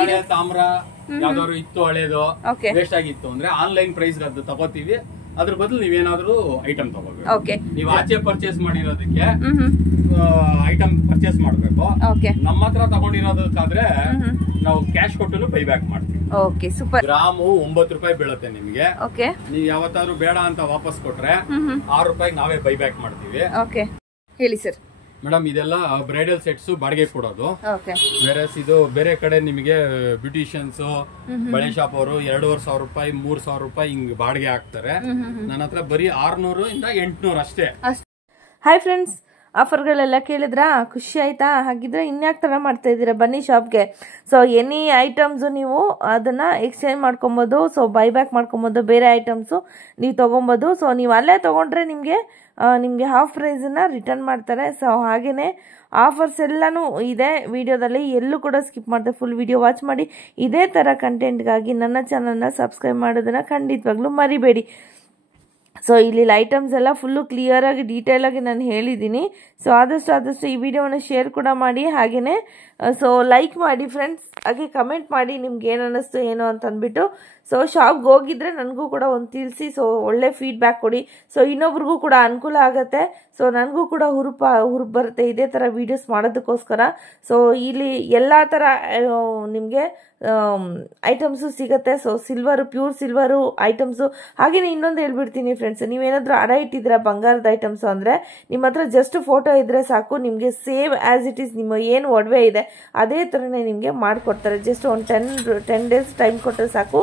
ತಾಳೆ ತಾಮ್ರ ಯಾವ್ದಾದ್ರು ಇತ್ತು ಹಳೇದು ವೇಸ್ಟ್ ಆಗಿತ್ತು ಅಂದ್ರೆ ಆನ್ಲೈನ್ ಪ್ರೈಸ್ ಅದು ತಗೋತೀವಿ. ಅದ್ರ ಬದಲು ನೀವೇನಾದ್ರೂ ಐಟಮ್ ತಗೋಬೇಕು. ನೀವು ಆಚೆ ಪರ್ಚೇಸ್ ಮಾಡಿರೋದಕ್ಕೆ ಐಟಮ್ ಪರ್ಚೇಸ್ ಮಾಡ್ಬೇಕು. ನಮ್ಮ ಹತ್ರ ತಗೊಂಡಿರೋದಕ್ಕಾದ್ರೆ ನಾವು ಕ್ಯಾಶ್ ಕೊಟ್ಟು ಬೈ ಬ್ಯಾಕ್ ಮಾಡ್ತೀವಿ. ಗ್ರಾಮು 9 ರೂಪಾಯಿ ಬೀಳುತ್ತೆ ನಿಮ್ಗೆ. ನೀವ್ ಯಾವತ್ತಾದ್ರೂ ಬೇಡ ಅಂತ ವಾಪಸ್ ಕೊಟ್ರೆ 6 ರೂಪಾಯಿಗೆ ನಾವೇ ಬೈ ಬ್ಯಾಕ್ ಮಾಡ್ತೀವಿ. ಹೇಳಿ ಸರ್. ಮೇಡಮ್ ಇದೆಲ್ಲ ಬ್ರೈಡಲ್ ಸೆಟ್ಸ್ ಬಾಡಿಗೆ ಕೊಡೋದು. ಬೇರೆ ಇದು ಬೇರೆ ಕಡೆ ನಿಮಗೆ ಬ್ಯೂಟಿಷಿಯನ್ಸ್ ಬಳೆ ಶಾಪ್ ಅವರು 2,500 ರೂಪಾಯಿ 3,000 ರೂಪಾಯಿ ಹಿಂಗ್ ಬಾಡಿಗೆ ಹಾಕ್ತಾರೆ. ನನ್ನ ಹತ್ರ ಬರೀ 600 ಇಂದ 800 ಅಷ್ಟೇ. ಹಾಯ್ ಫ್ರೆಂಡ್ಸ್, ಆಫರ್ಗಳೆಲ್ಲ ಕೇಳಿದ್ರಾ? ಖುಷಿ ಆಯ್ತಾ? ಹಾಗಿದ್ರೆ ಇನ್ಯಾಕೆ ಥರ ಮಾಡ್ತಾ ಇದ್ದೀರಾ? ಬನ್ನಿ ಶಾಪ್ಗೆ. ಸೊ ಎನಿ ಐಟಮ್ಸು ನೀವು ಅದನ್ನು ಎಕ್ಸ್ಚೇಂಜ್ ಮಾಡ್ಕೊಬೋದು. ಸೊ ಬೈ ಬ್ಯಾಕ್ ಮಾಡ್ಕೊಬೋದು. ಬೇರೆ ಐಟಮ್ಸು ನೀವು ತೊಗೊಬೋದು. ಸೊ ನೀವು ಅಲ್ಲೇ ತೊಗೊಂಡ್ರೆ ನಿಮಗೆ ಹಾಫ್ ಪ್ರೈಸನ್ನು ರಿಟರ್ನ್ ಮಾಡ್ತಾರೆ. ಸೊ ಹಾಗೆಯೇ ಆಫರ್ಸ್ ಎಲ್ಲನೂ ಇದೆ ವಿಡಿಯೋದಲ್ಲಿ, ಎಲ್ಲೂ ಕೂಡ ಸ್ಕಿಪ್ ಮಾಡ್ತಾರೆ. ಫುಲ್ ವಿಡಿಯೋ ವಾಚ್ ಮಾಡಿ. ಇದೇ ಥರ ಕಂಟೆಂಟ್ಗಾಗಿ ನನ್ನ ಚಾನಲ್ನ ಸಬ್ಸ್ಕ್ರೈಬ್ ಮಾಡೋದನ್ನು ಖಂಡಿತವಾಗ್ಲೂ ಮರಿಬೇಡಿ. ಸೊ ಇಲ್ಲಿ ಐಟಮ್ಸ್ ಎಲ್ಲ ಫುಲ್ಲು ಕ್ಲಿಯರಾಗಿ ಡೀಟೇಲಾಗಿ ನಾನು ಹೇಳಿದ್ದೀನಿ. ಸೊ ಆದಷ್ಟು ಈ ವಿಡಿಯೋವನ್ನು ಶೇರ್ ಕೂಡ ಮಾಡಿ. ಹಾಗೆಯೇ ಸೊ ಲೈಕ್ ಮಾಡಿ ಫ್ರೆಂಡ್ಸ್. ಹಾಗೆ ಕಮೆಂಟ್ ಮಾಡಿ ನಿಮ್ಗೆ ಏನು ಅನ್ನಿಸ್ತು ಏನು ಅಂತ ಅಂದ್ಬಿಟ್ಟು. ಸೊ ಶಾಪ್ಗೆ ಹೋಗಿದ್ರೆ ನನಗೂ ಕೂಡ ಒಂದು ತಿಳಿಸಿ. ಸೊ ಒಳ್ಳೆ ಫೀಡ್ಬ್ಯಾಕ್ ಕೊಡಿ. ಸೊ ಇನ್ನೊಬ್ರಿಗೂ ಕೂಡ ಅನುಕೂಲ ಆಗುತ್ತೆ. ಸೊ ನನಗೂ ಕೂಡ ಹುರುಪು ಬರುತ್ತೆ ಇದೇ ಥರ ವೀಡಿಯೋಸ್ ಮಾಡೋದಕ್ಕೋಸ್ಕರ. ಸೊ ಇಲ್ಲಿ ಎಲ್ಲ ಥರ ನಿಮಗೆ ಐಟಮ್ಸು ಸಿಗುತ್ತೆ. So silver, pure silver items. ಹಾಗೆಯೇ ಇನ್ನೊಂದು ಹೇಳ್ಬಿಡ್ತೀನಿ ಫ್ರೆಂಡ್ಸ್, ನೀವೇನಾದರೂ ಅಡ ಇಟ್ಟಿದ್ದೀರಾ ಬಂಗಾರದ ಐಟಮ್ಸು ಅಂದರೆ ನಿಮ್ಮ ಹತ್ರ ಜಸ್ಟ್ ಫೋಟೋ ಇದ್ದರೆ ಸಾಕು. ನಿಮಗೆ ಸೇಮ್ ಆ್ಯಸ್ ಇಟ್ ಈಸ್ ನಿಮ್ಮ ಏನು ಒಡವೆ ಇದೆ ಅದೇ ಥರನೇ ನಿಮಗೆ ಮಾಡಿಕೊಡ್ತಾರೆ. ಜಸ್ಟ್ ಒಂದು 10 ಡೇಸ್ ಟೈಮ್ ಕೊಟ್ಟರೆ ಸಾಕು.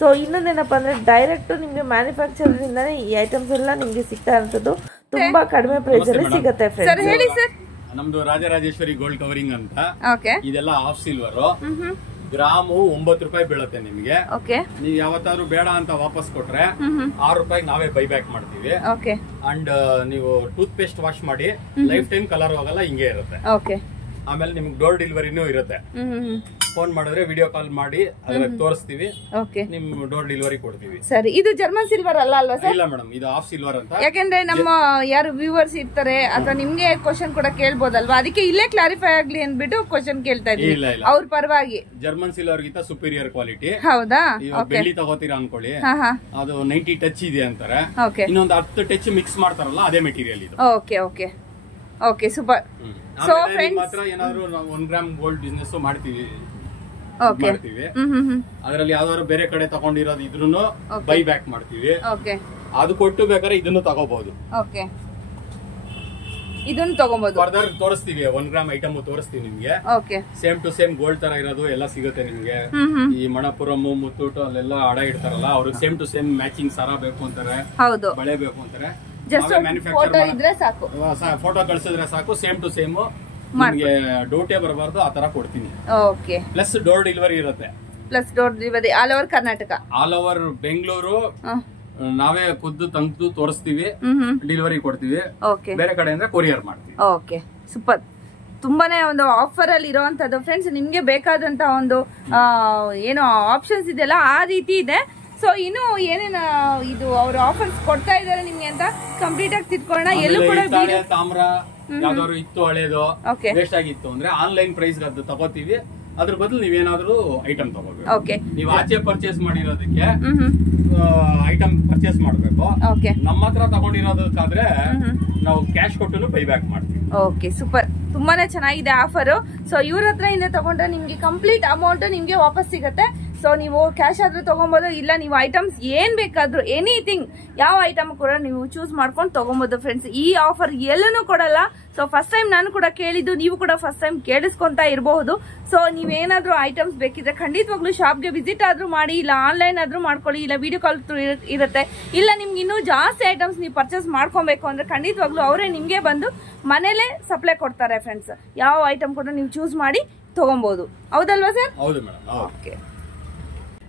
ಸೊ ಇನ್ನೊಂದೇನಪ್ಪ ಅಂದರೆ ಡೈರೆಕ್ಟು ನಿಮಗೆ ಮ್ಯಾನುಫ್ಯಾಕ್ಚರಿಂದನೇ ಈ ಐಟಮ್ಸ್ ಎಲ್ಲ ನಿಮಗೆ ಸಿಗ್ತಾ ಇರೋಂಥದ್ದು ತುಂಬಾ ಕಡಿಮೆ ಪ್ರೈಸಲ್ಲಿ ಸಿಗುತ್ತೆ ಫ್ರೆಂಡ್ಸ್. ಹೇಳಿ ಸರ್. ನಮ್ದು ರಾಜರಾಜೇಶ್ವರಿ ಗೋಲ್ಡ್ ಕವರಿಂಗ್ ಅಂತ. ಇದೆಲ್ಲ ಹಾಫ್ ಸಿಲ್ವರ್. ಗ್ರಾಮು 9 ರೂಪಾಯಿ ಬೀಳುತ್ತೆ ನಿಮ್ಗೆ. ನೀವ್ ಯಾವತ್ತಾದ್ರೂ ಬೇಡ ಅಂತ ವಾಪಸ್ ಕೊಟ್ರೆ 6 ರೂಪಾಯಿಗೆ ನಾವೇ ಬೈ ಬ್ಯಾಕ್ ಮಾಡ್ತೀವಿ. ಅಂಡ್ ನೀವು ಟೂತ್ ಪೇಸ್ಟ್ ವಾಶ್ ಮಾಡಿ ಲೈಫ್ ಟೈಮ್ ಕಲರ್ ಹೋಗಲ್ಲ, ಹಿಂಗೆ ಇರುತ್ತೆ. ಆಮೇಲೆ ನಿಮ್ಗೆ ಡೋರ್ ಡೆಲಿವರಿನೂ ಇರುತ್ತೆ. ಫೋನ್ ಮಾಡಿದ್ರೆ ವಿಡಿಯೋ ಕಾಲ್ ಮಾಡಿ ಅದ್ರಲ್ಲಿ ತೋರಿಸ್ತೀವಿ. ನಿಮ್ ಡೋರ್ ಡೆಲಿವರಿ ಕೊಡ್ತೀವಿ. ಸರಿ, ಇದು ಜರ್ಮನ್ ಸಿಲ್ವರ್ ಅಲ್ವಾ ಸರ್? ಇಲ್ಲ ಮೇಡಮ್, ಇದು ಹಾಫ್ ಸಿಲ್ವರ್ ಅಂತ. ಯಾಕಂದ್ರೆ ನಮ್ಮ ಯಾರು ವ್ಯೂವರ್ಸ್ ಇರ್ತಾರೆ ಅಥವಾ ನಿಮ್ಗೆ ಕ್ವಶನ್ ಕೂಡ ಕೇಳ್ಬೋದಲ್ವಾ, ಅದಕ್ಕೆ ಇಲ್ಲೇ ಕ್ಲಾರಿಫೈ ಆಗ್ಲಿ ಅಂದ್ಬಿಟ್ಟು ಕ್ವಶನ್ ಕೇಳ್ತಾ ಇದ್ದೀವಿ ಅವ್ರ ಪರವಾಗಿ. ಜರ್ಮನ್ ಸಿಲ್ವರ್ ಗಿಂತ ಸುಪೀರಿಯರ್ ಕ್ವಾಲಿಟಿ. ಹೌದಾ? ಬೆಳ್ಳಿ ತಗೋತೀರಾ ಅನ್ಕೊಳ್ಳಿ, ಅದು 90 ಟಚ್ ಇದೆ ಅಂತಾರೆ. ಇನ್ನೊಂದು 10 ಟಚ್ ಮಿಕ್ಸ್ ಮಾಡ್ತಾರಲ್ಲ ಅದೇ ಮೆಟೀರಿಯಲ್ ಇದು. Okay super. ಸೊ ಫ್ರೆಂಡ್ಸ್, ಮಾತ್ರ ಏನಾದ್ರು ನಾವು 1 ಗ್ರಾಮ್ ಗೋಲ್ಡ್ ಬಿಸ್ನೆಸ್ ಮಾಡ್ತೀವಿ. ಅದರಲ್ಲಿ ಯಾವ್ದಾದ್ರು ಬೇರೆ ಕಡೆ ತಗೊಂಡಿರೋದು ಇದ್ರೂನು ಬೈ ಬ್ಯಾಕ್ ಮಾಡ್ತೀವಿ. ಅದು ಕೊಟ್ಟು ಬೇಕಾದ್ರೆ ಇದನ್ನು ತಗೋಬಹುದು. ಇದನ್ನು ತಗೋಬಹುದು. ಫರ್ದರ್ ತೋರಿಸ್ತೀವಿ, 1 ಗ್ರಾಮ್ ಐಟಮ್ ತೋರಿಸ್ತೀವಿ ನಿಮ್ಗೆ. ಸೇಮ್ ಟು ಸೇಮ್ ಗೋಲ್ಡ್ ತರ ಇರೋದು ಎಲ್ಲ ಸಿಗುತ್ತೆ ನಿಮ್ಗೆ. ಈ ಮಣಪುರಂ, ಮುತ್ತೂಟು ಅಲ್ಲೆಲ್ಲ ಅಡ ಇಡ್ತಾರಲ್ಲ, ಅವ್ರಿಗೆ ಸೇಮ್ ಟು ಸೇಮ್ ಮ್ಯಾಚಿಂಗ್ ಸರ ಬೇಕು ಅಂತಾರೆ, ಬಳೆ ಬೇಕು ಅಂತಾರೆ. ಫೋಟೋ ಕಳ್ಸಿದ್ರೆ ಸಾಕು, ಸೇಮ್ ಟು ಸೇಮ್ ನಿಮ್ಗೆ ಡೌಟೇ ಬರಬಾರ್ದು ಆ ತರ ಕೊಡ್ತೀನಿ. ಪ್ಲಸ್ ಡೋರ್ ಡೆಲಿವರಿ ಇರುತ್ತೆ. All over Karnataka, all over Bengaluru ನಾವೇ ಖುದ್ದು ತಂದು ತೋರಿಸ್ತೀವಿ, ಡೆಲಿವರಿ ಕೊಡ್ತೀವಿ. ಬೇರೆ ಕಡೆ ಅಂದ್ರೆ ಕೊರಿಯರ್ ಮಾಡ್ತೀವಿ. ಸೂಪರ್. ತುಂಬಾನೇ ಒಂದು ಆಫರ್ ಅಲ್ಲಿ ಇರುವಂತದ್ದು ಫ್ರೆಂಡ್ಸ್. ನಿಮ್ಗೆ ಬೇಕಾದಂತ ಒಂದು ಏನೋ ಆಪ್ಷನ್ಸ್ ಇದೆಯಲ್ಲ ಆ ರೀತಿ ಇದೆ. ಸೊ ಇನ್ನು ಏನೇನು ಇದು ಅವ್ರು ಆಫರ್ಸ್ ಕೊಡ್ತಾ ಇದಾರೆ ನಿಮ್ಗೆ ಅಂತ ಕಂಪ್ಲೀಟ್ ಆಗಿ ತಿಳ್ಕೊಳ್ಳೋಣ. ಎಲ್ಲೂ ಕೂಡ ತಾಮ್ರ ಯಾವ್ದಾದ್ರು ಇತ್ತು ಹಳೇದು ವೇಸ್ಟ್ ಆಗಿತ್ತು ಅಂದ್ರೆ ಆನ್ಲೈನ್ ಪ್ರೈಸ್ ಅದು ತಗೋತೀವಿ. ಅದ್ರ ಬದಲು ನೀವೇನಾದ್ರೂ ಐಟಮ್ ತಗೋಬೇಕು. ನೀವು ಆಚೆ ಪರ್ಚೇಸ್ ಮಾಡಿರೋದಕ್ಕೆ ಐಟಮ್ ಪರ್ಚೇಸ್ ಮಾಡ್ಬೇಕು. ನಮ್ಮ ಹತ್ರ ತಗೊಂಡಿರೋದಕ್ಕಾದ್ರೆ ನಾವು ಕ್ಯಾಶ್ ಕೊಟ್ಟು ಬೈ ಬ್ಯಾಕ್ ಮಾಡ್ತೀವಿ. ಸೂಪರ್. ತುಂಬಾನೇ ಚೆನ್ನಾಗಿದೆ ಆಫರ್. ಸೊ ಇವ್ರ ಹತ್ರ ಇಂದ ತಗೊಂಡ್ರೆ ನಿಮ್ಗೆ ಕಂಪ್ಲೀಟ್ ಅಮೌಂಟ್ ನಿಮ್ಗೆ ವಾಪಸ್ ಸಿಗುತ್ತೆ. ಸೊ ನೀವು ಕ್ಯಾಶ್ ಆದ್ರೂ ತಗೊಬೋದು, ಇಲ್ಲ ನೀವು ಐಟಮ್ಸ್ ಏನ್ ಬೇಕಾದ್ರೂ ಎನಿಥಿಂಗ್ ಯಾವ ಐಟಮ್ ಕೂಡ ನೀವು ಚೂಸ್ ಮಾಡ್ಕೊಂಡು ತಗೊಬೋದು ಫ್ರೆಂಡ್ಸ್. ಈ ಆಫರ್ ಎಲ್ಲೂ ಕೊಡಲ್ಲ. ಸೊ ಫಸ್ಟ್ ಟೈಮ್ ನಾನು ಕೂಡ ಕೇಳಿದ್ದು, ನೀವು ಕೂಡ ಫಸ್ಟ್ ಟೈಮ್ ಕೇಳಿಸ್ಕೊಂತಾ ಇರಬಹುದು. ಸೊ ನೀವೇನಾದ್ರೂ ಐಟಮ್ಸ್ ಬೇಕಿದ್ರೆ ಖಂಡಿತವಾಗ್ಲೂ ಶಾಪ್ಗೆ ವಿಸಿಟ್ ಆದ್ರೂ ಮಾಡಿ, ಇಲ್ಲ ಆನ್ಲೈನ್ ಆದ್ರೂ ಮಾಡ್ಕೊಳ್ಳಿ, ಇಲ್ಲ ವಿಡಿಯೋ ಕಾಲ್ ಇರುತ್ತೆ. ಇಲ್ಲ ನಿಮ್ಗೆ ಇನ್ನೂ ಜಾಸ್ತಿ ಐಟಮ್ಸ್ ನೀವು ಪರ್ಚೇಸ್ ಮಾಡ್ಕೊಬೇಕು ಅಂದ್ರೆ ಖಂಡಿತವಾಗ್ಲೂ ಅವರೇ ನಿಮ್ಗೆ ಬಂದು ಮನೇಲೆ ಸಪ್ಲೈ ಕೊಡ್ತಾರೆ ಫ್ರೆಂಡ್ಸ್. ಯಾವ ಐಟಮ್ ಕೂಡ ನೀವು ಚೂಸ್ ಮಾಡಿ ತಗೊಬಹುದು. ಹೌದಲ್ವಾ ಸರ್? ಹೌದು ಮೇಡಮ್. ಓಕೆ.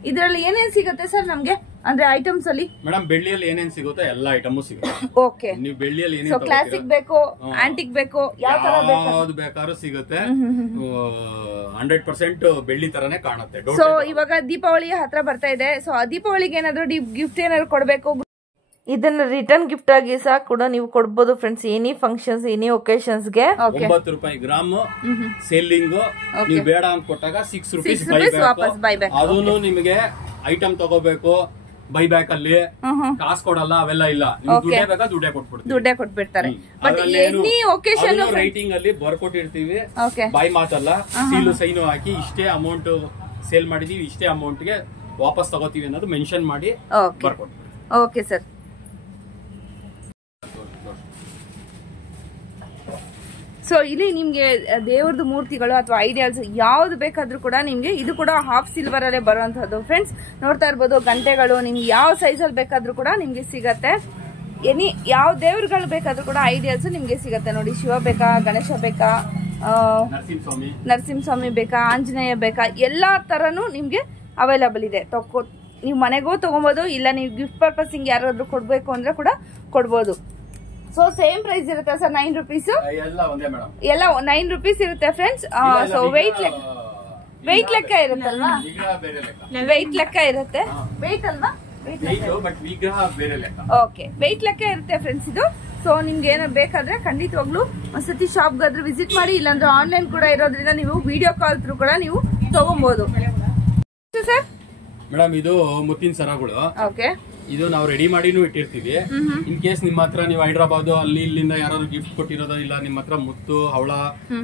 ಇದರಲ್ಲಿ ಏನೇನ್ ಸಿಗುತ್ತೆ ಸರ್ ನಮ್ಗೆ ಅಂದ್ರೆ ಐಟಮ್ಸ್ ಅಲ್ಲಿ? ಮೇಡಮ್ ಬೆಳ್ಳಿಯಲ್ಲಿ ಏನೇನ್ ಸಿಗುತ್ತೆ ಎಲ್ಲ ಐಟಮು ಸಿಗುತ್ತೆ. ಓಕೆ. ನೀವು ಬೆಳ್ಳಿಯಲ್ಲಿ ಏನೇನ್ ಕ್ಲಾಸಿಕ್ ಬೇಕು, ಆಂಟಿಕ್ ಬೇಕು, ಯಾವ ತರ ಯಾವ್ದು ಬೇಕಾದ್ರೂ ಸಿಗುತ್ತೆ. 100% ಬೆಳ್ಳಿ ತರನೇ ಕಾಣುತ್ತೆ. ಸೊ ಇವಾಗ ದೀಪಾವಳಿ ಹತ್ರ ಬರ್ತಾ ಇದೆ. ಸೊ ದೀಪಾವಳಿಗೆ ಏನಾದ್ರು ಗಿಫ್ಟ್ ಏನಾದ್ರು ಕೊಡ್ಬೇಕು, ಇದನ್ನ ರಿಟರ್ನ್ ಗಿಫ್ಟ್ ಆಗಿ ಸಹ ಕೂಡ ನೀವು ಕೊಡ್ಬೋದು ಫ್ರೆಂಡ್ಸ್, ಎನಿ ಫಂಕ್ಷನ್ಸ್ ಎನಿ ಒಕೇಶನ್ಸ್ಗೆ. 9 ರೂಪಾಯಿ ಗ್ರಾಮ್ ಸೇಲಿಂಗ್. ನೀವು ಬೇಡ ಅಂತ ಕೊಟ್ಟಾಗ 6 ರೂಪೀಸ್ ಬೈಬ್ಯಾಕ್. ಅದನ್ನು ನಿಮಗೆ ಐಟಮ್ ತಗೋಬೇಕು ಬೈಬ್ಯಾಕ್ ಅಲ್ಲಿ ಕಾಸು ಕೊಡಲ್ಲ, ಅವೆಲ್ಲ ಇಲ್ಲ. ದುಡ್ಡೇ ಬೇಕಾ ದುಡ್ಡೇ ಕೊಟ್ಬಿಡ್ತಾರೆ. ರೈಟಿಂಗ್ ಅಲ್ಲಿ ಬರ್ಕೊಟ್ಟಿರ್ತೀವಿ, ಬಾಯಿ ಮಾತಲ್ಲ, ಸೀಲು ಸೈನು ಹಾಕಿ ಇಷ್ಟೇ ಅಮೌಂಟ್ ಸೇಲ್ ಮಾಡಿದೀವಿ, ಇಷ್ಟೇ ಅಮೌಂಟ್ ಗೆ ವಾಪಸ್ ತಗೋತೀವಿ ಅನ್ನೋದು ಮೆನ್ಷನ್ ಮಾಡಿ ಬರ್ಕೊಡ್ತೀವಿ. Okay sir. ಸೊ ಇಲ್ಲಿ ನಿಮ್ಗೆ ದೇವ್ರದ್ದು ಮೂರ್ತಿಗಳು ಅಥವಾ ಐಡಿಯಾಲ್ಸ್ ಯಾವ್ದು ಬೇಕಾದ್ರೂ ಕೂಡ ನಿಮ್ಗೆ ಇದು ಕೂಡ ಹಾಫ್ ಸಿಲ್ವರ್ ಅಲ್ಲೇ ಬರುವಂತದ್ದು ಫ್ರೆಂಡ್ಸ್. ನೋಡ್ತಾ ಇರ್ಬೋದು ಗಂಟೆಗಳು ನಿಮ್ಗೆ ಯಾವ ಸೈಜ್ ಅಲ್ಲಿ ಬೇಕಾದ್ರೂ ಕೂಡ ನಿಮ್ಗೆ ಸಿಗತ್ತೆ. ಎನಿ ಯಾವ ದೇವ್ರುಗಳು ಬೇಕಾದ್ರೂ ಕೂಡ ಐಡಿಯಾಲ್ಸ್ ನಿಮ್ಗೆ ಸಿಗತ್ತೆ ನೋಡಿ. ಶಿವ ಬೇಕಾ, ಗಣೇಶ ಬೇಕಾ, ನರಸಿಂಹಸ್ವಾಮಿ ಬೇಕಾ, ಆಂಜನೇಯ ಬೇಕಾ, ಎಲ್ಲಾ ತರನು ನಿಮ್ಗೆ ಅವೈಲಬಲ್ ಇದೆ. ನೀವು ಮನೆಗೂ ತಗೊಬೋದು, ಇಲ್ಲ ನೀವು ಗಿಫ್ಟ್ ಪರ್ಪಸ್ ಹಿಂಗೆ ಯಾರಾದ್ರೂ ಕೊಡ್ಬೇಕು ಅಂದ್ರೆ ಕೂಡ ಕೊಡ್ಬೋದು. ಸೊ ಸೇಮ್ ಪ್ರೈಸ್ ಇರುತ್ತೆ ಸರ್, 9 ರೂಪೀಸ್ ಎಲ್ಲ 9 ರೂಪೀಸ್ ಇರುತ್ತೆ ಫ್ರೆಂಡ್ಸ್. ಸೊ ವೆಯ್ಟ್ ಲೆಕ್ಕ ಇರುತ್ತಲ್ವಾ, ವೆಯ್ಟ್ ಲೆಕ್ಕ ಇರುತ್ತೆ. ವೆಯ್ಟ್ ಅಲ್ವಾ, ಓಕೆ, ವೆಯ್ಟ್ ಲೆಕ್ಕ ಇರುತ್ತೆ ಫ್ರೆಂಡ್ಸ್ ಇದು. ಸೊ ನಿಮ್ಗೆ ಏನೋ ಬೇಕಾದ್ರೆ ಖಂಡಿತವಾಗ್ಲೂ ಒಂದ್ಸತಿ ಶಾಪ್ಗಾದ್ರೆ ವಿಸಿಟ್ ಮಾಡಿ, ಇಲ್ಲಾಂದ್ರೆ ಆನ್ಲೈನ್ ಕೂಡ ಇರೋದ್ರಿಂದ ನೀವು ವಿಡಿಯೋ ಕಾಲ್ ಥ್ರೂ ಕೂಡ ನೀವು ತಗೊಬಹುದು ಸರ್. ಮೇಡಮ್ ಇದು ಮುತ್ತಿನ ಸರಗಳು, ಇದು ನಾವು ರೆಡಿ ಮಾಡಿನೂ ಇಟ್ಟಿರ್ತೀವಿ. ಇನ್ ಕೇಸ್ ನಿಮ್ಮ ಹತ್ರ ನೀವು ಹೈದ್ರಾಬಾದ್ ಅಲ್ಲಿ ಇಲ್ಲಿಂದ ಯಾರಾದ್ರು ಗಿಫ್ಟ್ ಕೊಟ್ಟಿರೋದು, ಇಲ್ಲ ನಿಮ್ಮ ಹತ್ರ ಮುತ್ತು ಹವಳ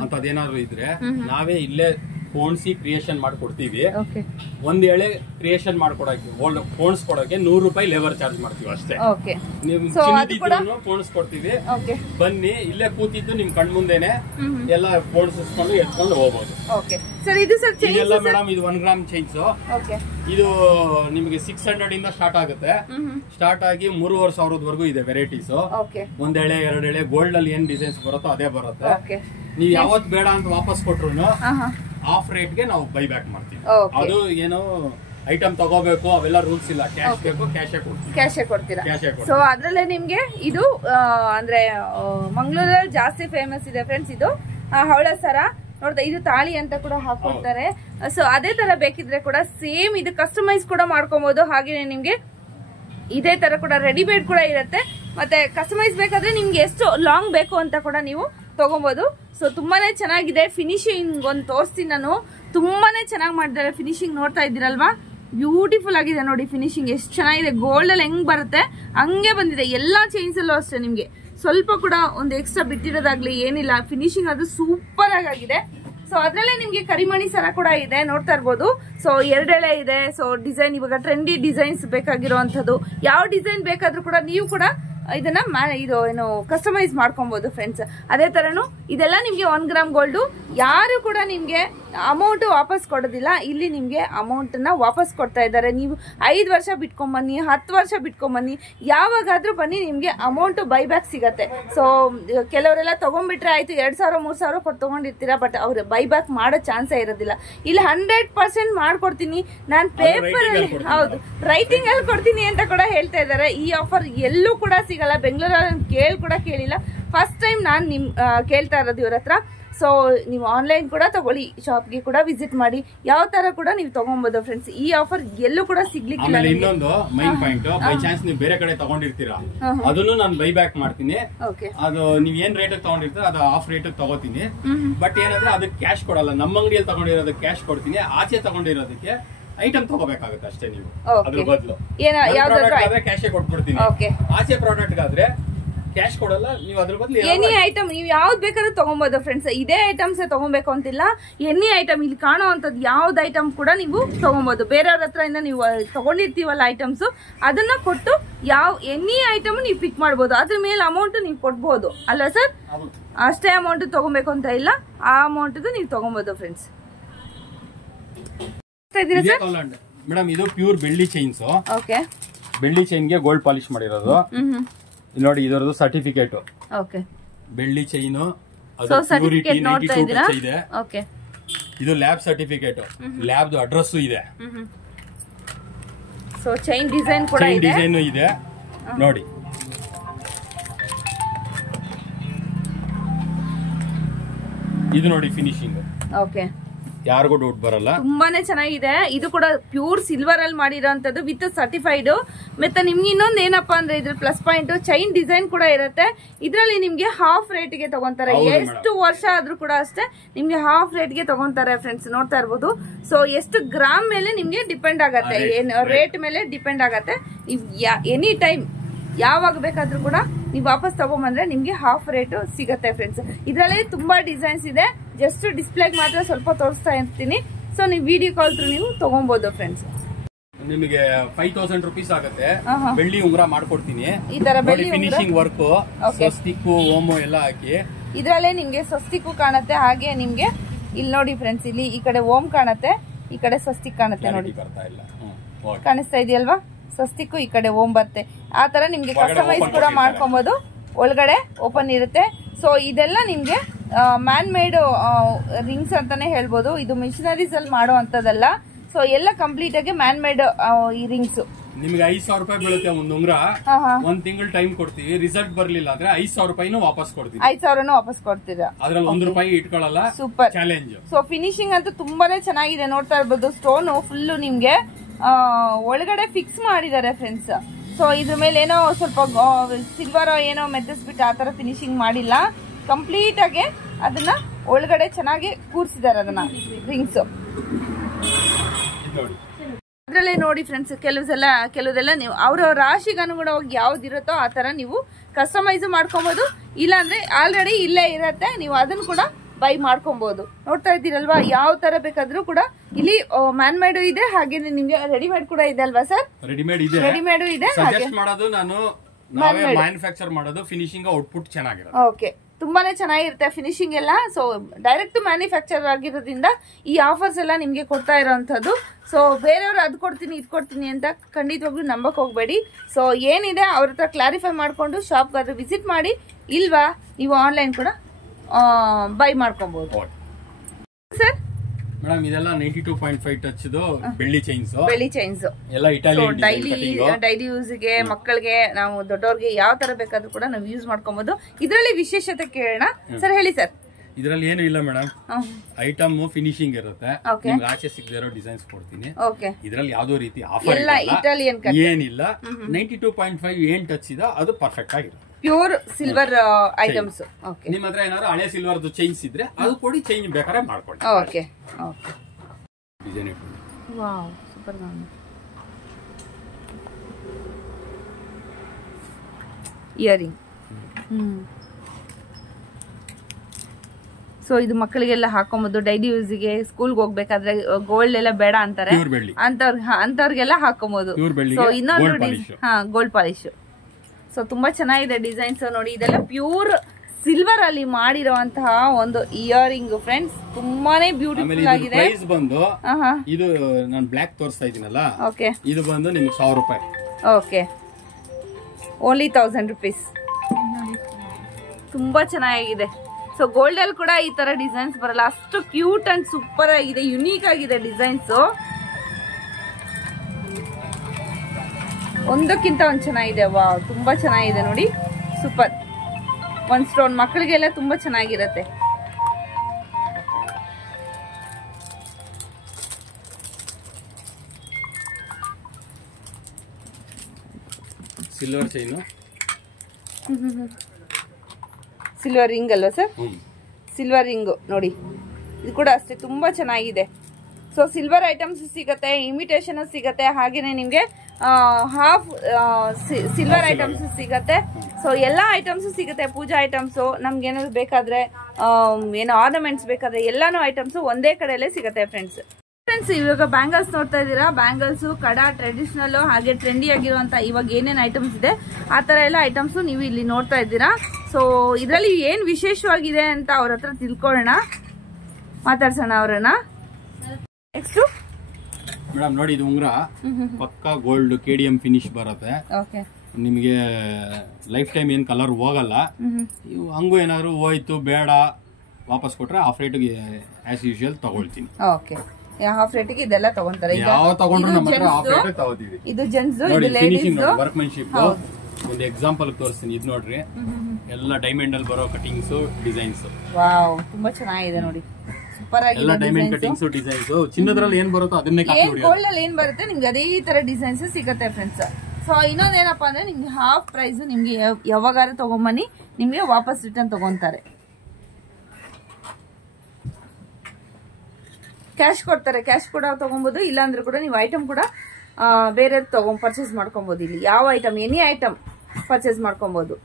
ಅಂತದೇನಾದ್ರು ಇದ್ರೆ ನಾವೇ ಇಲ್ಲೇ ಪೋಣಿಸಿ ಕ್ರಿಯೇಷನ್ ಮಾಡ್ಕೊಡ್ತೀವಿ. ಒಂದ್ ಎಳೆ ಕ್ರಿಯೇಷನ್ ಮಾಡ್ಕೊಡಕ್ಕೆ ಪೋಣಿಸ್ ಕೊಡಕ್ಕೆ 100 ರೂಪಾಯಿ ಲೇಬರ್ ಚಾರ್ಜ್ ಮಾಡ್ತೀವಿ ಅಷ್ಟೇ. ನೀವು ಪೋಣಿಸ್ಕೊಡ್ತೀವಿ, ಬನ್ನಿ ಇಲ್ಲೇ ಕೂತಿದ್ದು ನಿಮ್ ಕಣ್ ಮುಂದೆನೆ ಎಲ್ಲ ಪೋಣಿಸ್ಕೊಂಡು ಎತ್ಕೊಂಡು ಹೋಗ್ಬೋದು. ಇದೆಲ್ಲ ಮೇಡಮ್ ಇದು 1 ಗ್ರಾಮ್ ಚೈನ್ಸ್. ಇದು ನಿಮಗೆ 600 ಇಂದ ಸ್ಟಾರ್ಟ್ ಆಗುತ್ತೆ. ಸ್ಟಾರ್ಟ್ ಆಗಿ 3500 ಇದೆ ವೆರೈಟೀಸ್. ಒಂದ್ ಎಳೆ 2 ಎಳೆ ಗೋಲ್ಡ್ ಅಲ್ಲಿ ಏನ್ ಡಿಸೈನ್ಸ್ ಬರುತ್ತೋ ಅದೇ ಬರುತ್ತೆ. ನೀವ್ ಯಾವತ್ ಬೇಡ ಅಂತ ವಾಪಸ್ ಕೊಟ್ರು ಆಫ್ ರೇಟ್ ಗೆ ನಾವು ಬೈ ಬ್ಯಾಕ್ ಮಾಡ್ತೀವಿ. ಅದು ಏನು ಐಟಮ್ ತಗೋಬೇಕು ಅವೆಲ್ಲ ರೂಲ್ಸ್ ಇಲ್ಲ, ಕ್ಯಾಶ್ ಬೇಕು ಕ್ಯಾಶೇ ಕೊಡ್ತೀರಾ. ಸೊ ಅದ್ರಲ್ಲೇ ನಿಮ್ಗೆ ಇದು ಅಂದ್ರೆ ಮಂಗಳೂರಲ್ಲಿ ಜಾಸ್ತಿ ಫೇಮಸ್ ಇದೆ ಫ್ರೆಂಡ್ಸ್. ಇದು ಹವಳ ಸರ ನೋಡ್ತಾ, ಇದು ತಾಳಿ ಅಂತ ಕೂಡ ಹಾಕೊಡ್ತಾರೆ. ಸೊ ಅದೇ ತರ ಬೇಕಿದ್ರೆ ಕೂಡ ಸೇಮ್ ಇದು ಕಸ್ಟಮೈಸ್ ಕೂಡ ಮಾಡ್ಕೊಬಹುದು. ಹಾಗೆ ನಿಮ್ಗೆ ಇದೇ ತರ ಕೂಡ ರೆಡಿಮೇಡ್ ಕೂಡ ಇರುತ್ತೆ. ಮತ್ತೆ ಕಸ್ಟಮೈಸ್ ಬೇಕಾದ್ರೆ ನಿಮ್ಗೆ ಎಷ್ಟು ಲಾಂಗ್ ಬೇಕು ಅಂತ ಕೂಡ ನೀವು ತಗೊಬಹುದು. ಸೊ ತುಂಬಾನೇ ಚೆನ್ನಾಗಿದೆ. ಫಿನಿಶಿಂಗ್ ಒಂದು ತೋರಿಸ್ತೀನಿ ನಾನು, ತುಂಬಾನೇ ಚೆನ್ನಾಗಿ ಮಾಡಿದ್ದಾರೆ. ಫಿನಿಶಿಂಗ್ ನೋಡ್ತಾ ಇದ್ದೀರಲ್ವಾ, ಬ್ಯೂಟಿಫುಲ್ ಆಗಿದೆ ನೋಡಿ. ಫಿನಿಶಿಂಗ್ ಎಷ್ಟು ಚೆನ್ನಾಗಿದೆ, ಗೋಲ್ಡ್ ಅಲ್ಲಿ ಹೆಂಗ್ ಬರುತ್ತೆ ಹಂಗೆ ಬಂದಿದೆ. ಎಲ್ಲಾ ಚೈನ್ಸ್ ಅಲ್ಲೂ ಅಷ್ಟೇ, ನಿಮ್ಗೆ ಸ್ವಲ್ಪ ಕೂಡ ಒಂದು ಎಕ್ಸ್ಟ್ರಾ ಬಿಟ್ಟಿರೋದಾಗ್ಲಿ ಏನಿಲ್ಲ. ಫಿನಿಶಿಂಗ್ ಅದು ಸೂಪರ್ ಆಗಿದೆ. ಸೊ ಅದ್ರಲ್ಲೇ ನಿಮ್ಗೆ ಕರಿಮಣಿ ಸರ ಕೂಡ ಇದೆ, ನೋಡ್ತಾ ಇರ್ಬೋದು. ಸೊ 2 ಎಳೆ ಇದೆ. ಸೊ ಡಿಸೈನ್ ಇವಾಗ ಟ್ರೆಂಡಿ ಡಿಸೈನ್ಸ್ ಬೇಕಾಗಿರುವಂತದ್ದು, ಯಾವ ಡಿಸೈನ್ ಬೇಕಾದ್ರೂ ಕೂಡ ನೀವು ಕೂಡ ಇದನ್ನ ಇದು ಏನು ಕಸ್ಟಮೈಸ್ ಮಾಡ್ಕೊಬಹುದು ಫ್ರೆಂಡ್ಸ್. ಅದೇ ತರನು ಇದೆಲ್ಲ ನಿಮ್ಗೆ 1 ಗ್ರಾಮ್ ಗೋಲ್ಡ್. ಯಾರು ಕೂಡ ನಿಮ್ಗೆ ಅಮೌಂಟ್ ವಾಪಸ್ ಕೊಡೋದಿಲ್ಲ. ಇಲ್ಲಿ ನಿಮ್ಗೆ ಅಮೌಂಟ್ ನ ವಾಪಸ್ ಕೊಡ್ತಾ ಇದ್ದಾರೆ. ನೀವು 5 ವರ್ಷ ಬಿಟ್ಕೊಂಬನ್ನಿ, 10 ವರ್ಷ ಬಿಟ್ಕೊಂಬನ್ನಿ, ಯಾವಾಗಾದ್ರೂ ಬನ್ನಿ, ನಿಮ್ಗೆ ಅಮೌಂಟ್ ಬೈಬ್ಯಾಕ್ ಸಿಗತ್ತೆ. ಸೊ ಕೆಲವರೆಲ್ಲ ತಗೊಂಡ್ಬಿಟ್ರೆ ಆಯ್ತು, 2000 3000 ಕೊಟ್ಟು ತಗೊಂಡಿರ್ತೀರಾ, ಬಟ್ ಅವ್ರು ಬೈಬ್ಯಾಕ್ ಮಾಡೋ ಚಾನ್ಸೇ ಇರೋದಿಲ್ಲ. ಇಲ್ಲಿ 100% ಮಾಡ್ಕೊಡ್ತೀನಿ ನಾನು, ಪೇಪರ್ ಅಲ್ಲಿ ಹೌದು ರೈಟಿಂಗ್ ಅಲ್ಲಿ ಕೊಡ್ತೀನಿ ಅಂತ ಕೂಡ ಹೇಳ್ತಾ ಇದ್ದಾರೆ. ಈ ಆಫರ್ ಎಲ್ಲೂ ಕೂಡ ಸಿಗಲ್ಲ, ಬೆಂಗಳೂರಲ್ಲಿ ಕೂಡ ಕೇಳಿಲ್ಲ. ಫಸ್ಟ್ ಟೈಮ್ ನಾನು ಕೇಳ್ತಾ ಇರೋದು ಇವ್ರ ಹತ್ರ. ಸೊ ನೀವು ಆನ್ಲೈನ್ ಕೂಡ ತಗೊಳ್ಳಿ, ಶಾಪ್ಗೆ ಕೂಡ ವಿಸಿಟ್ ಮಾಡಿ, ಯಾವ ತರ ಕೂಡ ನೀವು ತಗೊಬಹುದು ಫ್ರೆಂಡ್ಸ್. ಈ ಆಫರ್ ಎಲ್ಲೂ ಕೂಡ ಸಿಗ್ಲಿಕ್ಕಿಲ್ಲ. ಇನ್ನೊಂದು ಮೈನ್ ಪಾಯಿಂಟ್, ಬೈ ಚಾನ್ಸ್ ನೀವು ಬೇರೆ ಕಡೆ ತಗೊಂಡಿರ್ತೀರಾ, ಅದನ್ನು ನಾನು ಬೈ ಬ್ಯಾಕ್ ಮಾಡ್ತೀನಿ. ಅದು ನೀವ್ ಏನ್ ರೇಟ್ ತಗೊಂಡಿರ್ತೀರ ಅದು ಆಫ್ ರೇಟ್ ತಗೋತೀನಿ. ಬಟ್ ಏನಂದ್ರೆ ಅದಕ್ಕೆ ಕ್ಯಾಶ್ ಕೊಡಲ್ಲ. ನಮ್ಮ ಅಂಗಡಿಯಲ್ಲಿ ತಗೊಂಡಿರೋದಕ್ಕೆ ಕ್ಯಾಶ್ ಕೊಡ್ತೀನಿ, ಆಚೆ ತಗೊಂಡಿರೋದಕ್ಕೆ ಐಟಮ್ ತಗೋಬೇಕಾಗುತ್ತೆ ಅಷ್ಟೇ. ನೀವು ಅದ್ರ ಬದಲು ಕ್ಯಾಶೇ ಕೊಟ್ಬಿಡ್ತೀನಿ. ಆಚೆ ಪ್ರಾಡಕ್ಟ್ ಆದ್ರೆ ಕ್ಯಾಶ್ ಕೊಡಲ್ಲ. ನೀವು ಅದ್ರ ಬದಲು ಎನಿ ಐಟಮ್ ನೀವು ಯಾವ್ದು ಬೇಕಾದ್ರೂ ತಗೊಬಹುದು ಫ್ರೆಂಡ್ಸ್. ಇದೇ ಐಟಮ್ಸ್ ತಗೊಬೇಕು ಅಂತಿಲ್ಲ, ಎನಿ ಐಟಮ್ ಇಲ್ಲಿ ಕಾಣುವಂತದ್ದು ಯಾವ್ದು ಐಟಮ್ ಕೂಡ ನೀವು ತಗೊಬಹುದು. ಬೇರೆಯವ್ರ ಹತ್ರ ಇಂದ ನೀವು ತಗೊಂಡಿರ್ತೀವಲ್ಲ ಐಟಮ್ಸ್, ಅದನ್ನ ಕೊಟ್ಟು ಎನಿ ಐಟಮ್ ನೀವು ಪಿಕ್ ಮಾಡಬಹುದು. ಅದ್ರ ಮೇಲೆ ಅಮೌಂಟ್ ನೀವು ಕೊಡ್ಬೋದು ಅಲ್ಲ ಸರ್? ಅಷ್ಟೇ ಅಮೌಂಟ್ ತಗೊಬೇಕು ಅಂತ ಇಲ್ಲ, ಆ ಅಮೌಂಟ್ ನೀವು ತಗೊಬಹುದು ಫ್ರೆಂಡ್ಸ್. ಮೇಡಮ್ ಇದು ಪ್ಯೂರ್ ಬೆಳ್ಳಿ ಚೈನ್ಸ್. ಬೆಳ್ಳಿ ಚೈನ್ ಗೆ ಗೋಲ್ಡ್ ಪಾಲಿಶ್ ಮಾಡಿರೋದು ನೋಡಿ. ಇದರದು ಸರ್ಟಿಫಿಕೇಟ್ ಬೆಳ್ಳಿ ಚೈನ್ ಇದೆ. ಇದು ಲ್ಯಾಬ್ ಸರ್ಟಿಫಿಕೇಟ್, ಲ್ಯಾಬ್ ಅಡ್ರೆಸ್ ಇದೆ. ಚೈನ್ ಡಿಸೈನ್ ಕೂಡ ಇದೆ ನೋಡಿ. ಇದು ನೋಡಿ ಫಿನಿಶಿಂಗ್. ಯಾರಿಗೂ ಡೌಟ್ ಬರಲ್ಲ. ತುಂಬಾನೇ ಚೆನ್ನಾಗಿದೆ. ಇದು ಕೂಡ ಪ್ಯೂರ್ ಸಿಲ್ವರ್ ಅಲ್ಲಿ ಮಾಡಿರೋಂಥದ್ದು ವಿತ್ ಸರ್ಟಿಫೈಡ್. ಮತ್ತೆ ನಿಮ್ಗೆ ಇನ್ನೊಂದು ಏನಪ್ಪಾ ಅಂದ್ರೆ ಇದ್ರ ಪ್ಲಸ್ ಪಾಯಿಂಟ್ ಚೈನ್ ಡಿಸೈನ್ ಕೂಡ ಇರುತ್ತೆ. ಇದ್ರಲ್ಲಿ ನಿಮ್ಗೆ ಹಾಫ್ ರೇಟ್ ಗೆ ತಗೊಂತಾರೆ. ಎಷ್ಟು ವರ್ಷ ಆದ್ರೂ ಕೂಡ ಅಷ್ಟೇ ನಿಮ್ಗೆ ಹಾಫ್ ರೇಟ್ ಗೆ ತಗೊಂತಾರೆ ಫ್ರೆಂಡ್ಸ್, ನೋಡ್ತಾ ಇರ್ಬೋದು. ಸೊ ಎಷ್ಟು ಗ್ರಾಮ್ ಮೇಲೆ ನಿಮ್ಗೆ ಡಿಪೆಂಡ್ ಆಗತ್ತೆ, ರೇಟ್ ಮೇಲೆ ಡಿಪೆಂಡ್ ಆಗತ್ತೆ. ಎನಿ ಟೈಮ್ ಯಾವಾಗ ಬೇಕಾದ್ರೂ ಕೂಡ ನೀವು ವಾಪಸ್ ತಗೊಂಬಂದ್ರೆ ನಿಮ್ಗೆ ಹಾಫ್ ರೇಟ್ ಸಿಗತ್ತೆ ಫ್ರೆಂಡ್ಸ್. ಇದ್ರಲ್ಲಿ ತುಂಬಾ ಡಿಸೈನ್ಸ್ ಇದೆ. ಜಸ್ಟ್ ಡಿಸ್ಪ್ಲೇಗೆ ಮಾತ್ರ ಸ್ವಲ್ಪ ತೋರಿಸ್ತಾ ಇರ್ತೀನಿ. ಸೊ ನೀವು ವಿಡಿಯೋ ಕಾಲ್ ನೀವು ತಗೊಬಹುದು ಫ್ರೆಂಡ್ಸ್. ನಿಮಗೆ 5000 ರೂಪೀಸ್ ಆಗುತ್ತೆ. ಬೆಳ್ಳಿ ಉಂಗುರ ಮಾಡ್ಕೊಡ್ತೀನಿ. ಈ ತರ ಬೆಳ್ಳಿ ಫಿನಿಶಿಂಗ್ ವರ್ಕ್, ಸ್ವಸ್ತಿಕ್ ಓಮೋ ಎಲ್ಲ ಹಾಕಿ ಇದ್ರಲ್ಲೇ ನಿಮ್ಗೆ ಸ್ವಸ್ತಿಕ್ ಕಾಣುತ್ತೆ. ಹಾಗೆ ನಿಮ್ಗೆ ಇಲ್ಲಿ ನೋಡಿ ಫ್ರೆಂಡ್ಸ್, ಇಲ್ಲಿ ಈ ಕಡೆ ಓಂ ಕಾಣುತ್ತೆ, ಈ ಕಡೆ ಸ್ವಸ್ತಿಕ್ ಕಾಣುತ್ತೆ. ನೋಡಿ ಕಾಣಿಸ್ತಾ ಇದೆಯಲ್ವಾ, ಸ್ವಸ್ತಿಕ್ ಈ ಕಡೆ ಓಂ ಬರುತ್ತೆ. ಆ ತರ ನಿಮ್ಗೆ ಕಸ್ಟಮೈಸ್ ಕೂಡ ಮಾಡ್ಕೊಬಹುದು. ಒಳಗಡೆ ಓಪನ್ ಇರುತ್ತೆ. ಸೊ ಇದೆಲ್ಲ ನಿಮ್ಗೆ ಮ್ಯಾನ್ ಮೇಡ್ ರಿಂಗ್ಸ್ ಅಂತಾನೆ ಹೇಳ್ಬೋದು. ಇದು ಮಿಷನರೀಸ್ ಅಲ್ಲಿ ಮಾಡೋ ಅಂತದಲ್ಲ. ಸೊ ಎಲ್ಲ ಕಂಪ್ಲೀಟ್ ಆಗಿ ಮ್ಯಾನ್ ಮೇಡ್ ಈ ರಿಂಗ್ಸ್. ನಿಮ್ಗೆ 5000 ರೂಪಾಯಿ ಬೀಳುತ್ತೆ ಒಂದ್ ಉಂಗ್ರ. ಒಂದ್ ತಿಂಗಳು ಟೈಮ್ ಕೊಡ್ತೀವಿ. ರಿಸಲ್ಟ್ ಬರ್ಲಿಲ್ಲ ಅಂದ್ರೆ 5000 ರೂಪಾಯಿನೂ ವಾಪಸ್ ಕೊಡ್ತೀವಿ. 5000 ವಾಪಸ್ ಕೊಡ್ತೀರಾ. ಅದ್ರಲ್ಲಿ 1 ರೂಪಾಯಿ ಇಟ್ಕೊಳ್ಳಲ್ಲ. Super challenge. ಸೊ ಫಿನಿಶಿಂಗ್ ಅಂತೂ ತುಂಬಾನೇ ಚೆನ್ನಾಗಿದೆ. ನೋಡ್ತಾ ಇರ್ಬೋದು, ಸ್ಟೋನ್ ಫುಲ್ ನಿಮ್ಗೆ ಒಳಗಡೆ ಫಿಕ್ಸ್ ಮಾಡಿದ್ದಾರೆ ಫ್ರೆಂಡ್ಸ್. ಸೊ ಇದ್ರ ಮೇಲೆ ಏನೋ ಸ್ವಲ್ಪ ಸಿಲ್ವರ್ ಏನೋ ಮೆತ್ತಿಸ್ಬಿಟ್ಟು ಆತರ ಫಿನಿಶಿಂಗ್ ಮಾಡಿಲ್ಲ. ಕಂಪ್ಲೀಟ್ ಆಗಿ ಅದನ್ನ ಒಳಗಡೆ ಚೆನ್ನಾಗಿ ಕೂರ್ಸಿದ್ದಾರೆ ಅದನ್ನ ರಿಂಗ್ಸ್. ಅದ್ರಲ್ಲೇ ನೋಡಿ ಫ್ರೆಂಡ್ಸ್, ಕೆಲವುದೆಲ್ಲ ನೀವು ಅವ್ರ ರಾಶಿಗೆ ಅನುಗುಣವಾಗಿ ಯಾವ್ದಿರುತ್ತೋ ಆ ತರ ನೀವು ಕಸ್ಟಮೈಸ್ ಮಾಡ್ಕೊಬಹುದು. ಇಲ್ಲಾಂದ್ರೆ ಆಲ್ರೆಡಿ ಇಲ್ಲೇ ಇರತ್ತೆ, ನೀವು ಅದನ್ನ ಕೂಡ ಬೈ ಮಾಡ್ಕೊಬಹುದು. ನೋಡ್ತಾ ಇದ್ದೀರಲ್ವಾ, ಯಾವ ತರ ಬೇಕಾದ್ರೂ ಕೂಡ ಇಲ್ಲಿ ಮ್ಯಾನ್ ಮೇಡ್ ಇದೆ. ಹಾಗೆ ನಿಮ್ಗೆ ರೆಡಿಮೇಡ್ ಕೂಡ ಇದೆ ಅಲ್ವಾ ಸರ್? ರೆಡಿಮೇಡ್ ಇದೆ. ಸಜೆಸ್ಟ್ ಮಾಡೋದು ನಾನು ಮ್ಯಾನುಫ್ಯಾಕ್ಚರ್ ಮಾಡೋದು. ಫಿನಿಶಿಂಗ್ ಔಟ್ಪುಟ್ ಚೆನ್ನಾಗಿರುತ್ತೆ. ಓಕೆ, ತುಂಬಾನೇ ಚೆನ್ನಾಗಿರುತ್ತೆ ಫಿನಿಶಿಂಗ್ ಎಲ್ಲ. ಸೊ ಡೈರೆಕ್ಟ್ ಮ್ಯಾನುಫ್ಯಾಕ್ಚರ್ ಆಗಿರೋದ್ರಿಂದ ಈ ಆಫರ್ಸ್ ಎಲ್ಲ ನಿಮ್ಗೆ ಕೊಡ್ತಾ ಇರೋಂಥದ್ದು. ಸೊ ಬೇರೆಯವರು ಅದ್ ಕೊಡ್ತೀನಿ ಇದ್ ಕೊಡ್ತೀನಿ ಅಂತ ಖಂಡಿತವಾಗ್ಲೂ ನಂಬಕ್ ಹೋಗ್ಬೇಡಿ. ಸೊ ಏನಿದೆ ಅವ್ರ ಹತ್ರ ಕ್ಲಾರಿಫೈ ಮಾಡ್ಕೊಂಡು ಶಾಪ್ಗಾದ್ರೂ ವಿಸಿಟ್ ಮಾಡಿ. ಇಲ್ವಾ ನೀವು ಆನ್ಲೈನ್ ಕೂಡ ಬೈ ಮಾಡ್ಕೊಬಹುದು ಸರ್. ಮೇಡಮ್ ಇದೆಲ್ಲ 92.5 ಟಚ್ ಬೆಳ್ಳಿ ಚೈನ್ಸ್ ಎಲ್ಲ ಡೈಲಿ ಯೂಸ್ಗೆ, ಮಕ್ಕಳಿಗೆ, ನಾವು ದೊಡ್ಡವ್ರಿಗೆ ಯಾವ ತರ ಬೇಕಾದ್ರೂ ಕೂಡ ನಾವು ಯೂಸ್ ಮಾಡ್ಕೊಬಹುದು. ಇದರಲ್ಲಿ ವಿಶೇಷತೆ ಕೇಳೋಣ ಸರ್, ಹೇಳಿ ಸರ್. ಇದ್ರಲ್ಲಿ ಏನು ಇಲ್ಲ ಮೇಡಮ್, ಐಟಮ್ ಫಿನಿಶಿಂಗ್ ಇರುತ್ತೆ. ನಿಮ್ಗೆ ಆಚೆ ಸಿಗದಿರೋ ಡಿಸೈನ್ಸ್ ಕೊಡ್ತೀನಿ. ಇದ್ರಲ್ಲಿ ಯಾವ್ದೋ ರೀತಿ ಆಫರ್ ಏನಿಲ್ಲ. 92.5 ಏನ್ ಟಚ್ ಇದೆ ಅದು ಪರ್ಫೆಕ್ಟ್ ಆಗಿರುತ್ತೆ. Pure silver items. ನಿಮ್ಮ ಹತ್ರ ಏನಾದ್ರು ಹಳೆ ಸಿಲ್ವರ್ ಚೈನ್ಸ್ ಇದ್ರೆ ಅದು ಕೊಡಿ, ಚೈನ್ ಬೇಕಾದ್ರೆ ಮಾಡ್ಕೊಳ್ಳಿ. Okay design wow, super. Earring. So ಇದು ಮಕ್ಕಳಿಗೆಲ್ಲ ಹಾಕೊಂಬೋದು. ಡೈಲಿ ಯೂಸ್ಗೆ, ಸ್ಕೂಲ್ಗೆ ಹೋಗ್ಬೇಕಾದ್ರೆ ಗೋಲ್ಡ್ ಎಲ್ಲ ಬೇಡ ಅಂತಾರೆ, ಅಂತವ್ರಿಗೆಲ್ಲ ಹಾಕೊಂಬೋದು. ಸೊ ಇನ್ನೊಂದು ಗೋಲ್ಡ್ ಪಾಲಿಶ್. ಸೊ ತುಂಬಾ ಚೆನ್ನಾಗಿದೆ ಡಿಸೈನ್ಸ್ ನೋಡಿ. ಇದೆಲ್ಲ ಪ್ಯೂರ್ ಸಿಲ್ವರ್ ಅಲ್ಲಿ ಮಾಡಿರುವಂತಹ ಒಂದು ಇಯರಿಂಗ್ ಫ್ರೆಂಡ್ಸ್, ತುಂಬಾನೇ ಬ್ಯೂಟಿಫುಲ್ ಆಗಿದೆ. ಪ್ರೈಸ್ ಬಂದು ಇದು ನಾನು ಬ್ಲಾಕ್ ತೋರಿಸ್ತಾ ಇದೀನಲ್ಲ, ಓಕೆ, ಇದು ಬಂದು ನಿಮಗೆ 1000 ರೂಪಾಯಿ. Okay, only 1000 rupees. ತುಂಬಾ ಚೆನ್ನಾಗಿದೆ. ಸೊ ಗೋಲ್ಡ್ ಅಲ್ಲಿ ಕೂಡ ಈ ತರ ಡಿಸೈನ್ಸ್ ಬರಲ್ಲ, ಅಷ್ಟು ಕ್ಯೂಟ್ ಅಂಡ್ ಸೂಪರ್ ಆಗಿದೆ, ಯುನೀಕ್ ಆಗಿದೆ ಡಿಸೈನ್ಸ್. ಒಂದಕ್ಕಿಂತ ಒಂದ್ ಚೆನ್ನಾಗಿದೆ. ವಾವ್, ತುಂಬಾ ಚೆನ್ನಾಗಿದೆ ನೋಡಿ, ಸೂಪರ್. ಒಂದ್ ಸ್ಟೋನ್ ಮಕ್ಕಳಿಗೆಲ್ಲ ತುಂಬಾ ಚೆನ್ನಾಗಿರತ್ತೆ. ಸಿಲ್ವರ್ ಚೈನು, ಸಿಲ್ವರ್ ರಿಂಗ್ ಅಲ್ವಾ ಸರ್? ಸಿಲ್ವರ್ ರಿಂಗ್ ನೋಡಿ, ಇದು ಕೂಡ ಅಷ್ಟೇ ತುಂಬಾ ಚೆನ್ನಾಗಿದೆ. ಸೊ ಸಿಲ್ವರ್ ಐಟಮ್ಸ್ ಸಿಗತ್ತೆ, ಇಮಿಟೇಷನ್ ಸಿಗತ್ತೆ, ಹಾಗೇನೆ ನಿಮ್ಗೆ ಹಾಫ್ ಸಿಲ್ವರ್ ಐಟಮ್ಸ್ ಸಿಗತ್ತೆ. ಸೊ ಎಲ್ಲಾ ಐಟಮ್ಸ್ ಸಿಗುತ್ತೆ. ಪೂಜಾ ಐಟಮ್ಸ್, ನಮ್ಗೆ ಏನಾದ್ರು ಬೇಕಾದ್ರೆ ಏನೋ ಆರ್ನಮೆಂಟ್ಸ್ ಬೇಕಾದ್ರೆ ಎಲ್ಲಾನು ಐಟಮ್ಸ್ ಒಂದೇ ಕಡೆಯಲ್ಲೇ ಸಿಗತ್ತೆ ಫ್ರೆಂಡ್ಸ್. ಇವಾಗ ಬ್ಯಾಂಗಲ್ಸ್ ನೋಡ್ತಾ ಇದ್ದೀರಾ. ಬ್ಯಾಂಗಲ್ಸ್, ಕಡ, ಟ್ರೆಡಿಷನಲ್ ಹಾಗೆ ಟ್ರೆಂಡಿ ಆಗಿರುವಂತ ಇವಾಗ ಏನೇನ್ ಐಟಮ್ಸ್ ಇದೆ ಆ ತರ ಎಲ್ಲ ಐಟಮ್ಸ್ ನೀವು ಇಲ್ಲಿ ನೋಡ್ತಾ ಇದ್ದೀರಾ. ಸೊ ಇದರಲ್ಲಿ ಏನ್ ವಿಶೇಷವಾಗಿದೆ ಅಂತ ಅವ್ರ ಹತ್ರ ತಿಳ್ಕೊಳ್ಳೋಣ, ಮಾತಾಡ್ಸೋಣ ಅವ್ರನ್ನ. ನೆಕ್ಸ್ಟ್ ಮೇಡಮ್ ನೋಡಿ, ಇದು ಉಂಗ್ರ ಪಕ್ಕಾ ಗೋಲ್ಡ್ KDM ಫಿನಿಶ್ ಬರುತ್ತೆ. ನಿಮಗೆ ಲೈಫ್ ಟೈಮ್ ಏನ್ ಕಲರ್ ಹೋಗಲ್ಲ. ಹಂಗೂ ಏನಾದ್ರು ಹೋಯ್ತು ಬೇಡ ವಾಪಸ್ ಕೊಟ್ರೆ ಹಾಫ್ ರೇಟ್ಗೆ ಆಸ್ ಯೂಶುವಲ್ ತಗೊಳ್ತೀನಿ. ಓಕೆ, ಹಾಫ್ ರೇಟ್ಗೆ ಇದೆಲ್ಲ ತಗೊಂತಾರೆ. ಯಾವ ತಗೊಂಡ್ರು ನಮ್ಮ ಹತ್ರ ಹಾಫ್ ರೇಟ್ ತಗೋತೀವಿ. ಇದು ಜೆಂಟ್ಸ್, ಇದು ಲೇಡೀಸ್. ವರ್ಕ್ಮನ್ಶಿಪ್ ಒಂದು ಎಕ್ಸಾಂಪಲ್ ತೋರಿಸ್ತೀನಿ. ಇದು ನೋಡ್ರಿ, ಎಲ್ಲ ಡೈಮಂಡ್ ಅಲ್ಲಿ ಬರೋ ಕಟಿಂಗ್ಸ್, ಡಿಸೈನ್ಸ್. ವಾವ್, ತುಂಬಾ ಚೆನ್ನಾಗಿದೆ ನೋಡಿ, ಸೂಪರ್ ಸೂಪರ್ ಎಲ್ಲ ಆಗಿದೆ ಡೈಮಂಡ್ ಕಟಿಂಗ್ಸ್ ಡಿಸೈನ್ಸ್ ಚಿನ್ನದ್ರಲ್ಲಿ ಏನ್ ಬರುತ್ತೋ ಅದನ್ನೇ ಗೋಲ್ಡ್ ಅಲ್ಲಿ ಏನ್ ಬರುತ್ತೆ ನಿಮ್ಗೆ ಅದೇ ತರ ಡಿಸೈನ್ಸ್ ಸಿಗುತ್ತೆ ಫ್ರೆಂಡ್ಸ್. ಸೊ ಇನ್ನೊಂದೇನಪ್ಪಾ ಅಂದ್ರೆ ನಿಮ್ಗೆ ಹಾಫ್ ಪ್ರೈಸ್ ನಿಮ್ಗೆ ಯಾವಾಗಾರ ತಗೊಂಬನ್ನಿ ನಿಮ್ಗೆ ವಾಪಸ್ ರಿಟರ್ನ್ ತಗೊಂತಾರೆ. ಕ್ಯಾಶ್ ಕೊಡ್ತಾರೆ, ಕ್ಯಾಶ್ ಕೂಡ ತಗೊಬಹುದು, ಇಲ್ಲಾಂದ್ರೆ ಕೂಡ ನೀವು ಐಟಮ್ ಕೂಡ ಬೇರೆ ಪರ್ಚೇಸ್ ಮಾಡ್ಕೊಬಹುದು. ಇಲ್ಲಿ ಯಾವ ಐಟಮ್ ಎನಿ ಐಟಮ್ ಪರ್ಚೇಸ್ ಮಾಡ್ಕೊಬಹುದು.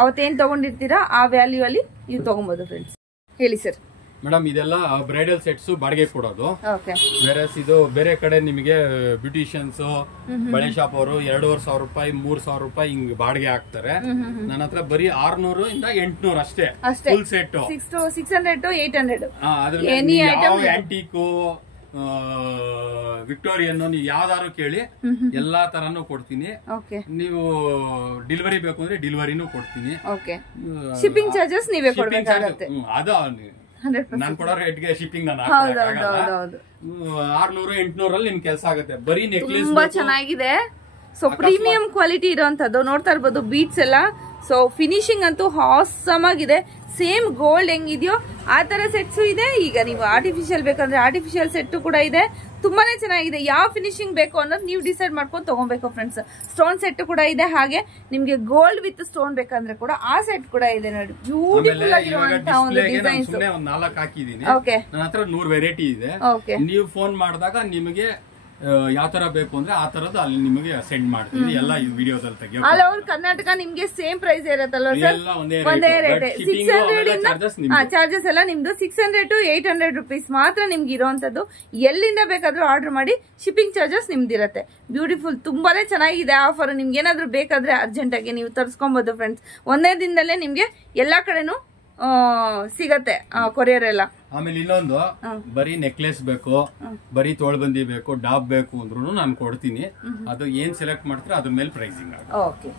ಅವತ್ತೇನ್ ತಗೊಂಡಿರ್ತೀರಾ ಆ ವ್ಯಾಲ್ಯೂ ಅಲ್ಲಿ ನೀವು ತಗೊಬಹುದು ಫ್ರೆಂಡ್ಸ್. ಹೇಳಿ ಸರ್. ಮೇಡಮ್ ಇದೆಲ್ಲ ಬ್ರೈಡಲ್ ಸೆಟ್ಸ್ ಬಾಡಿಗೆ ಕೊಡೋದು. ಬೇರೆ ಇದು ಬೇರೆ ಕಡೆ ನಿಮಗೆ ಬ್ಯೂಟಿಷಿಯನ್ಸ್ ಬಳೆ ಶಾಪ್ ಅವರು 2,500 ರೂಪಾಯಿ 3,000 ರೂಪಾಯಿ ಹಿಂಗ್ ಬಾಡಿಗೆ ಹಾಕ್ತಾರೆ. ನನ್ನ ಹತ್ರ ಬರೀ 600 ಇಂದ 800 ಅಷ್ಟೇ ಫುಲ್ ಸೆಟ್. 600 to 800 ಆಂಟಿಕು ವಿಕ್ಟೋರಿಯನ್ ನೀವು ಯಾವ್ದಾರು ಕೇಳಿ ಎಲ್ಲಾ ತರಾನು ಕೊಡ್ತೀನಿ. ನೀವು ಡೆಲಿವರಿ ಬೇಕು ಅಂದ್ರೆ ಡೆಲಿವರಿನೂ ಕೊಡ್ತೀನಿ. ಶಿಪ್ಪಿಂಗ್ ಚಾರ್ಜಸ್ ನೀವೇ ಕೊಡ್ಬೇಕಾಗುತ್ತೆ. ಅದು ನಾನ್ ಕೊಡೋ ರೇಟ್ಗೆ ಶಿಪ್ಪಿಂಗ್ ನಾನು 600-800 ಅಲ್ಲಿ ನಿಮ್ ಕೆಲಸ ಆಗುತ್ತೆ. ಬರೀ ನೆಕ್ಲೆಸ್ ತುಂಬಾ ಚೆನ್ನಾಗಿದೆ. ಸೊ ಪ್ರೀಮಿಯಂ ಕ್ವಾಲಿಟಿ ಇರೋಂಥದ್ದು ನೋಡ್ತಾ ಇರ್ಬೋದು. ಬೀಟ್ಸ್ ಎಲ್ಲ ಸೊ ಫಿನಿಶಿಂಗ್ ಅಂತೂ ಹಾಸಮ್ ಆಗಿದೆ. ಸೇಮ್ ಗೋಲ್ಡ್ ಹೆಂಗಿದೆಯೋ ಆ ತರ ಸೆಟ್ಸ್ ಇದೆ. ಈಗ ನೀವು ಆರ್ಟಿಫಿಷಿಯಲ್ ಬೇಕಂದ್ರೆ ಆರ್ಟಿಫಿಷಿಯಲ್ ಸೆಟ್ ಕೂಡ ಇದೆ. ತುಂಬಾನೇ ಚೆನ್ನಾಗಿದೆ. ಯಾವ ಫಿನಿಶಿಂಗ್ ಬೇಕು ಅನ್ನೋದು ನೀವು ಡಿಸೈಡ್ ಮಾಡ್ಕೊಂಡು ತಗೊಬೇಕು ಫ್ರೆಂಡ್ಸ್. ಸ್ಟೋನ್ ಸೆಟ್ ಕೂಡ ಇದೆ. ಹಾಗೆ ನಿಮ್ಗೆ ಗೋಲ್ಡ್ ವಿತ್ ಸ್ಟೋನ್ ಬೇಕಂದ್ರೆ ಕೂಡ ಆ ಸೆಟ್ ಕೂಡ ಇದೆ ನೋಡಿ. ಬ್ಯೂಟಿಫುಲ್ ಆಗಿರುವಂತಹ ಒಂದು ಡಿಸೈನ್ಸ್. 4 ಹಾಕಿದೀನಿ. ಓಕೆ, ನನ್ನ ಹತ್ರ 100 ವೆರೈಟಿ ಇದೆ. ನೀವು ಫೋನ್ ಮಾಡಿದಾಗ ನಿಮಗೆ ಯಾವ ತರ ಬೇಕು ಅಂದ್ರೆ ಆ ತರದ್ದು ಅಲ್ಲಿ ನಿಮಗೆ ಸೆಂಡ್ ಮಾಡ್ತೀವಿ. ಎಲ್ಲ ವಿಡಿಯೋದಲ್ಲಿ ತೆಗಿಯೋ ಆಲ್ ಓವರ್ ಕರ್ನಾಟಕ ನಿಮ್ಗೆ ಸೇಮ್ ಪ್ರೈಸ್ ಇರತ್ತಲ್ವಾ ಸರ್? ಒಂದೇ ರೇಟ್. 600 ಇಂದ ಚಾರ್ಜಸ್ ಎಲ್ಲ ನಿಮ್ದು 600 to 800 rupees ಮಾತ್ರ ನಿಮ್ಗೆ ಇರುವಂತದ್ದು. ಎಲ್ಲಿಂದ ಬೇಕಾದ್ರೂ ಆರ್ಡರ್ ಮಾಡಿ ಶಿಪ್ಪಿಂಗ್ ಚಾರ್ಜಸ್ ನಿಮ್ದಿರತ್ತೆ. ಬ್ಯೂಟಿಫುಲ್, ತುಂಬಾನೇ ಚೆನ್ನಾಗಿದೆ ಆಫರ್. ನಿಮ್ಗೆ ಏನಾದ್ರು ಬೇಕಾದ್ರೆ ಅರ್ಜೆಂಟ್ ಆಗಿ ನೀವು ತರಿಸ್ಕೊಬಹುದು ಫ್ರೆಂಡ್ಸ್. ಒಂದೇ ದಿನದಲ್ಲೇ ನಿಮ್ಗೆ ಎಲ್ಲಾ ಕಡೆನೂ ಸಿಗತ್ತೆ ಕೊರಿಯರ್ ಎಲ್ಲ. ಆಮೇಲೆ ಇನ್ನೊಂದು ಬರೀ ನೆಕ್ಲೆಸ್ ಬೇಕು, ಬರೀ ತೋಳ್ಬಂದಿ ಬೇಕು, ಡಾಬ್ ಬೇಕು ಅಂದ್ರೂ ನಾನು ಕೊಡ್ತೀನಿ. ಅದು ಏನ್ ಸೆಲೆಕ್ಟ್ ಮಾಡ್ತಾರೆ ಅದ್ರ ಮೇಲೆ ಪ್ರೈಸಿಂಗ್. ಓಕೆ.